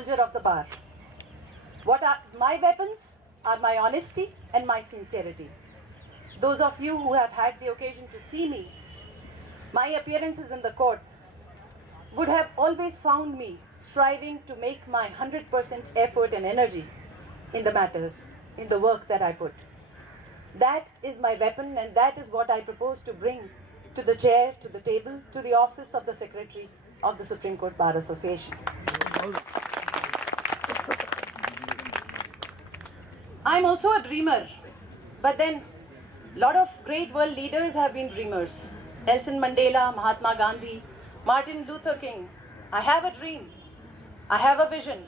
soldier of the bar. What are my weapons are my honesty and my sincerity. Those of you who have had the occasion to see me, my appearances in the court, would have always found me striving to make my 100% effort and energy in the matters, in the work that I put. That is my weapon, and that is what I propose to bring to the chair, to the table, to the office of the Secretary of the Supreme Court Bar Association. I'm also a dreamer, but then a lot of great world leaders have been dreamers. Nelson Mandela, Mahatma Gandhi, Martin Luther King. I have a dream. I have a vision.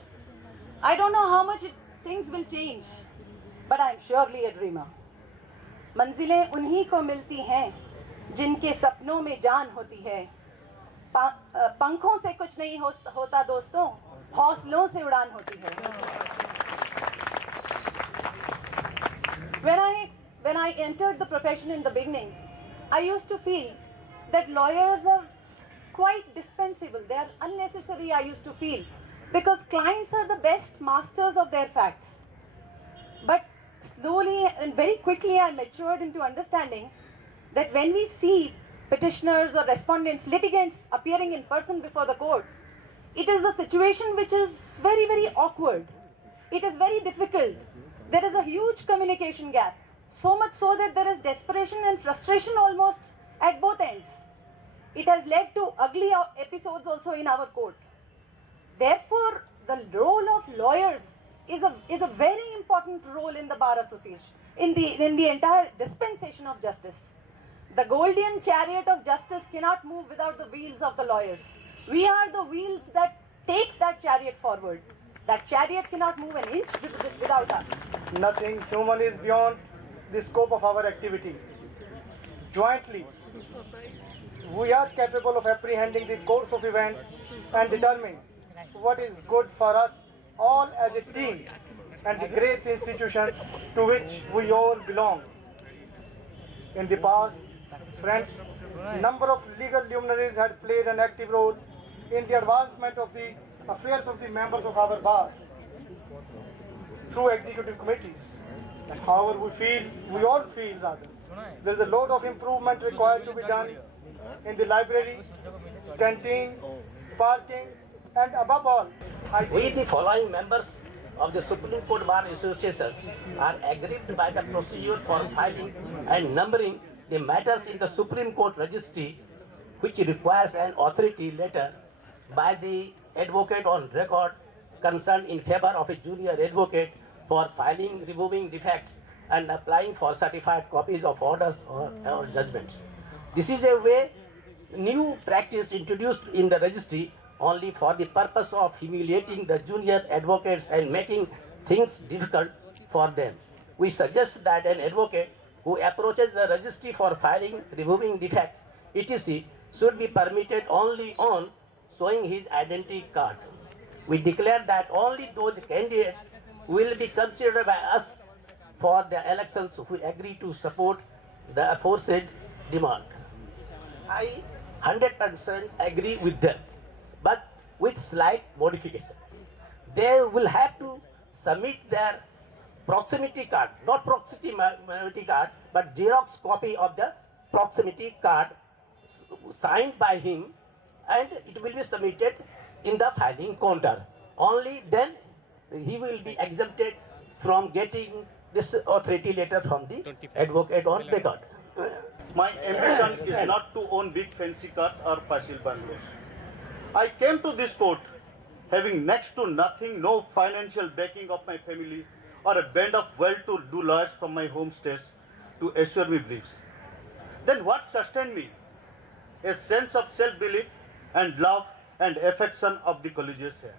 I don't know how much things will change, but I'm surely a dreamer. मंजिलें उन्हीं को मिलती हैं जिनके सपनों में जान होती है. पंखों से कुछ नहीं होता दोस्तों, हौसलों से उड़ान होती है. When I entered the profession in the beginning, I used to feel that lawyers are quite dispensable. They are unnecessary, I used to feel, because clients are the best masters of their facts. But slowly and very quickly I matured into understanding that when we see petitioners or respondents, litigants appearing in person before the court, it is a situation which is very, very awkward. It is very difficult. There is a huge communication gap, so much so that there is desperation and frustration almost at both ends. It has led to ugly episodes also in our court. Therefore, the role of lawyers is a very important role in the Bar Association, in the entire dispensation of justice. The golden chariot of justice cannot move without the wheels of the lawyers. We are the wheels that take that chariot forward. That chariot cannot move an inch without us. Nothing human is beyond the scope of our activity. Jointly, we are capable of apprehending the course of events and determining what is good for us all as a team and the great institution to which we all belong. In the past, friends, number of legal luminaries had played an active role in the advancement of the affairs of the members of our bar through executive committees. However, we all feel there is a lot of improvement required to be done in the library, canteen, parking, and above all, we, the following members of the Supreme Court Bar Association, are aggrieved by the procedure for filing and numbering the matters in the Supreme Court registry, which requires an authority letter by the advocate on record concerned in favor of a junior advocate for filing, removing defects, and applying for certified copies of orders or judgments. This is a new practice introduced in the registry only for the purpose of humiliating the junior advocates and making things difficult for them. We suggest that an advocate who approaches the registry for filing, removing defects, etc., should be permitted only on showing his identity card. We declare that only those candidates will be considered by us for the elections who agree to support the aforesaid demand. I 100% agree with them, but with slight modification. They will have to submit their proximity card, not proximity card, but Xerox copy of the proximity card signed by him, and it will be submitted in the filing counter. Only then he will be exempted from getting this authority letter from the advocate on record. My ambition is not to own big fancy cars or partial bungalows. I came to this court having next to nothing, no financial backing of my family or a band of well-to-do lawyers from my home states to assure me briefs. Then what sustained me? A sense of self-belief and love and affection of the collegians here,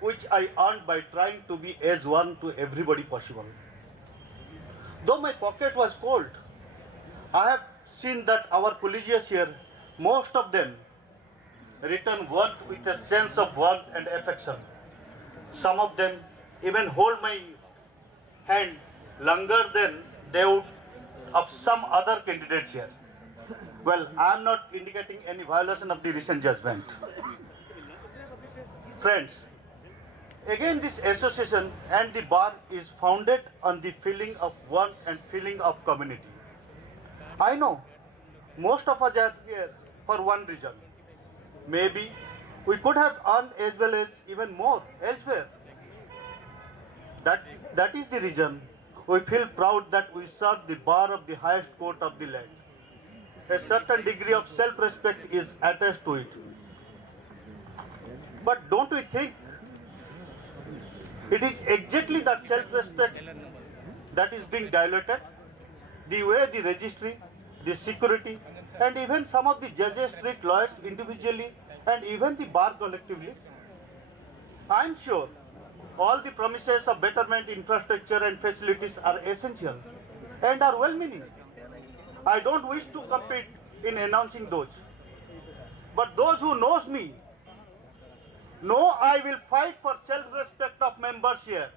which I earned by trying to be as one to everybody possible. Though my pocket was cold, I have seen that our collegians here, most of them, return work with a sense of warmth and affection. Some of them even hold my hand longer than they would of some other candidates here. Well, I am not indicating any violation of the recent judgment. Friends, Again, this association and the bar is founded on the feeling of warmth and feeling of community. I know most of us are here for one reason. Maybe we could have earned as well as even more elsewhere. That is the reason we feel proud that we serve the bar of the highest court of the land. A certain degree of self-respect is attached to it. But don't we think it is exactly that self-respect that is being diluted? The way the registry, the security, and even some of the judges treat lawyers individually and even the bar collectively. I am sure all the promises of betterment, infrastructure and facilities are essential and are well-meaning. I don't wish to compete in announcing those. But those who knows me know I will fight for self-respect of members here.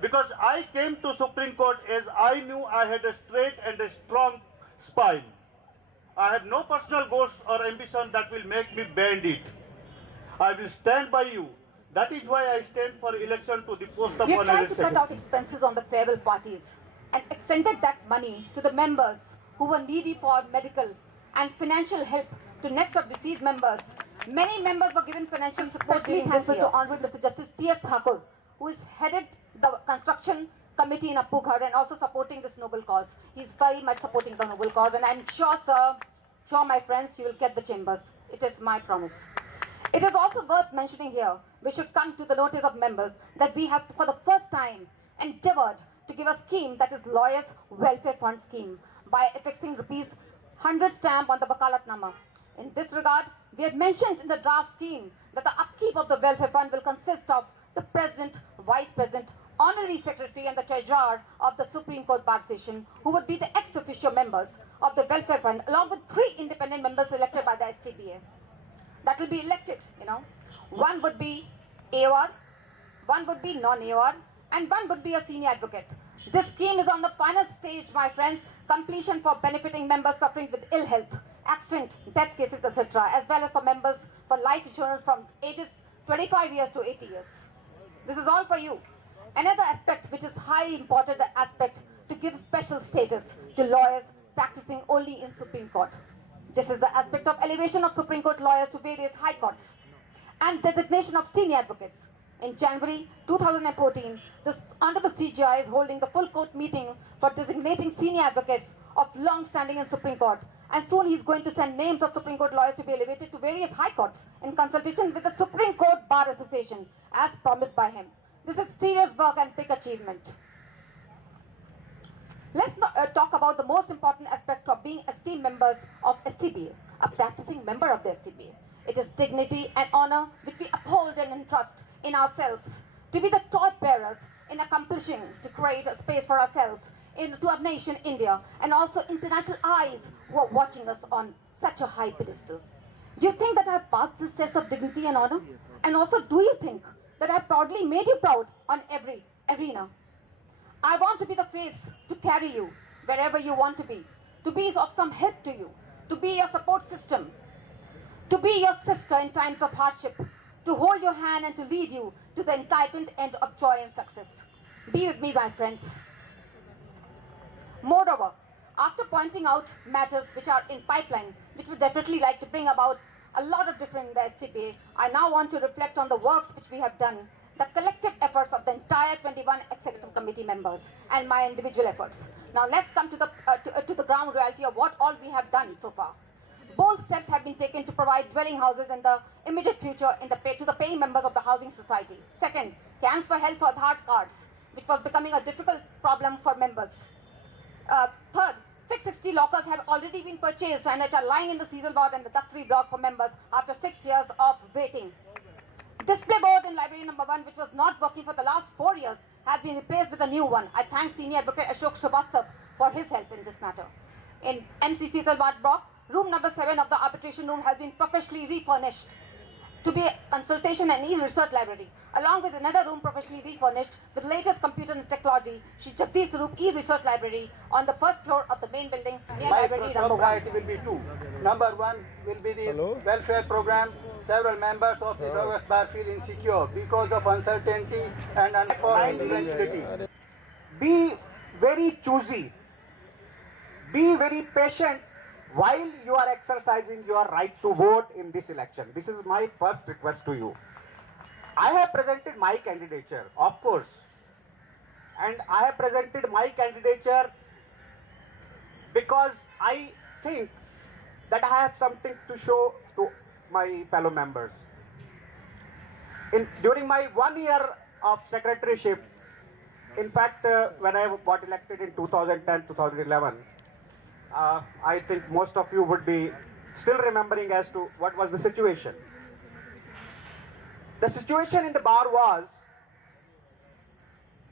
Because I came to Supreme Court as I knew I had a straight and a strong spine. I have no personal goals or ambition that will make me bend it. I will stand by you. That is why I stand for election to the post of We have tried honorary to cut secretary. out expenses on the farewell parties and extended that money to the members who were needy for medical and financial help to next of deceased members. Many members were given financial support. Especially thankful to Honorable Mr. Justice T.S. Thakur, who has headed the construction committee in Apughar and also supporting this noble cause. He's very much supporting the noble cause, and I'm sure, sir, my friends, you will get the chambers. It is my promise. It is also worth mentioning here, we should come to the notice of members that we have, for the first time, endeavored to give a scheme that is Lawyers Welfare Fund scheme by affixing ₹100 stamp on the Vakalatnama. In this regard, we had mentioned in the draft scheme that the upkeep of the welfare fund will consist of the President, Vice President, Honorary Secretary and the Treasurer of the Supreme Court Bar Session, who would be the ex officio members of the welfare fund, along with 3 independent members elected by the SCBA. That will be elected, One would be AOR, one would be non-AOR, and one would be a senior advocate. This scheme is on the final stage, my friends, completion for benefiting members suffering with ill health, accident, death cases, etc., as well as for members for life insurance from ages 25 years to 80 years. This is all for you. Another aspect which is highly important aspect to give special status to lawyers practicing only in Supreme Court. This is the aspect of elevation of Supreme Court lawyers to various high courts and designation of senior advocates. In January 2014, the Honorable CJI is holding the full court meeting for designating senior advocates of long standing in Supreme Court. And soon he's going to send names of Supreme Court lawyers to be elevated to various high courts in consultation with the Supreme Court Bar Association, as promised by him. This is serious work and big achievement. Let's talk about the most important aspect of being esteemed members of SCBA, a practicing member of the SCBA. It is dignity and honor which we uphold and entrust in ourselves to be the torch bearers in accomplishing to create a space for ourselves to our nation, India, and also international eyes who are watching us on such a high pedestal. Do you think that I have passed this test of dignity and honor? And also, do you think that I have proudly made you proud on every arena? I want to be the face to carry you wherever you want to be of some help to you, to be your support system, to be your sister in times of hardship, to hold your hand and to lead you to the entitled end of joy and success. Be with me, my friends. Moreover, after pointing out matters which are in pipeline, which would definitely like to bring about a lot of different in the SCBA, I now want to reflect on the works which we have done, the collective efforts of the entire 21 executive committee members and my individual efforts. Now let's come to the ground reality of what all we have done so far. Bold steps have been taken to provide dwelling houses in the immediate future to the paying members of the housing society. Second, camps for help for Aadhaar cards, which was becoming a difficult problem for members. Third, 660 lockers have already been purchased and are lying in the Cecil ward and the Daftari block for members after 6 years of waiting. Display board in library number 1, which was not working for the last 4 years, has been replaced with a new one. I thank Senior Advocate Ashok Srivastav for his help in this matter. In MC Cecil ward block, room number 7 of the arbitration room has been professionally refurnished. to be a consultation and e-research library. Along with another room professionally refurnished with latest computer and technology, Shri Jagdish Swaroop e-research library on the first floor of the main building near My library top number 1. priority will be two. Number one will be the welfare program. Several members of the service bar feel insecure because of uncertainty and unforeseen eventuality. Be very choosy, be very patient while you are exercising your right to vote in this election. This is my first request to you. I have presented my candidature, of course, and I have presented my candidature because I think that I have something to show to my fellow members. During my 1 year of secretaryship, in fact, when I got elected in 2010-2011, I think most of you would be still remembering as to what was the situation. The situation in the bar was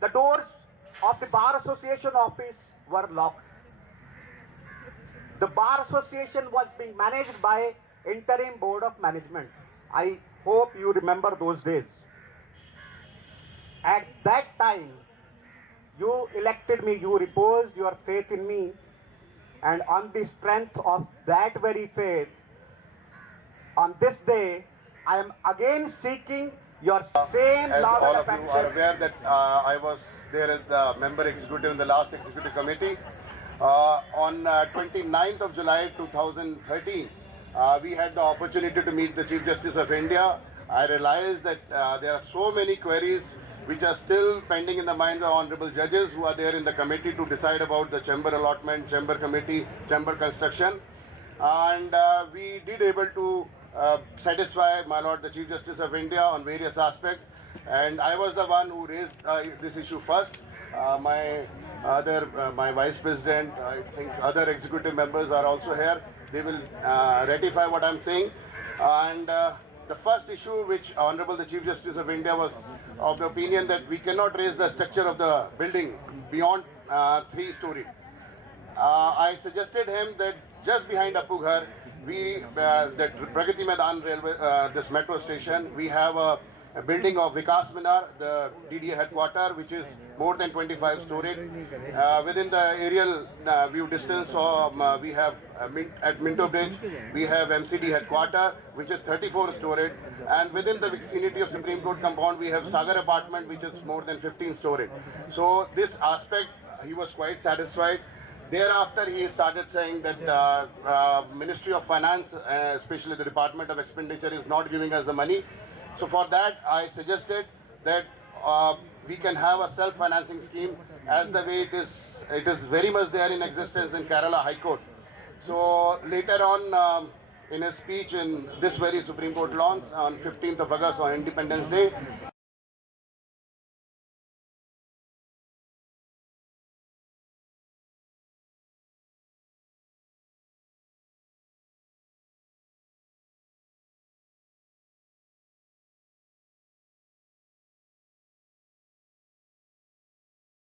the doors of the Bar Association office were locked. The Bar Association was being managed by interim board of management. I hope you remember those days. At that time, you elected me, you reposed your faith in me, and on the strength of that very faith, on this day, I am again seeking your same as love all and of you affection. are aware that I was there as the member executive in the last executive committee. On 29th of July 2013, we had the opportunity to meet the Chief Justice of India. I realized that there are so many queries which are still pending in the minds of honorable judges who are there in the committee to decide about the chamber allotment, chamber committee, chamber construction. And we did able to satisfy my Lord the Chief Justice of India on various aspects. And I was the one who raised this issue first. My Vice President, I think other executive members are also here. They will ratify what I'm saying. And the first issue which Honorable the Chief Justice of India was of the opinion that we cannot raise the structure of the building beyond 3-story. I suggested him that just behind Apughar, that Pragati Maidan railway, this metro station, we have a building of Vikas Minar, the DDA headquarter, which is more than 25 storied. Within the aerial view distance, we have at Minto Bridge, we have MCD headquarter, which is 34 storied. And within the vicinity of Supreme Court compound, we have Sagar apartment, which is more than 15 storied. So this aspect, he was quite satisfied. Thereafter, he started saying that Ministry of Finance, especially the Department of Expenditure, is not giving us the money. So for that, I suggested that we can have a self-financing scheme as the way it is very much there in existence in Kerala High Court. So later on, in a speech in this very Supreme Court lawns on 15th of August on Independence Day,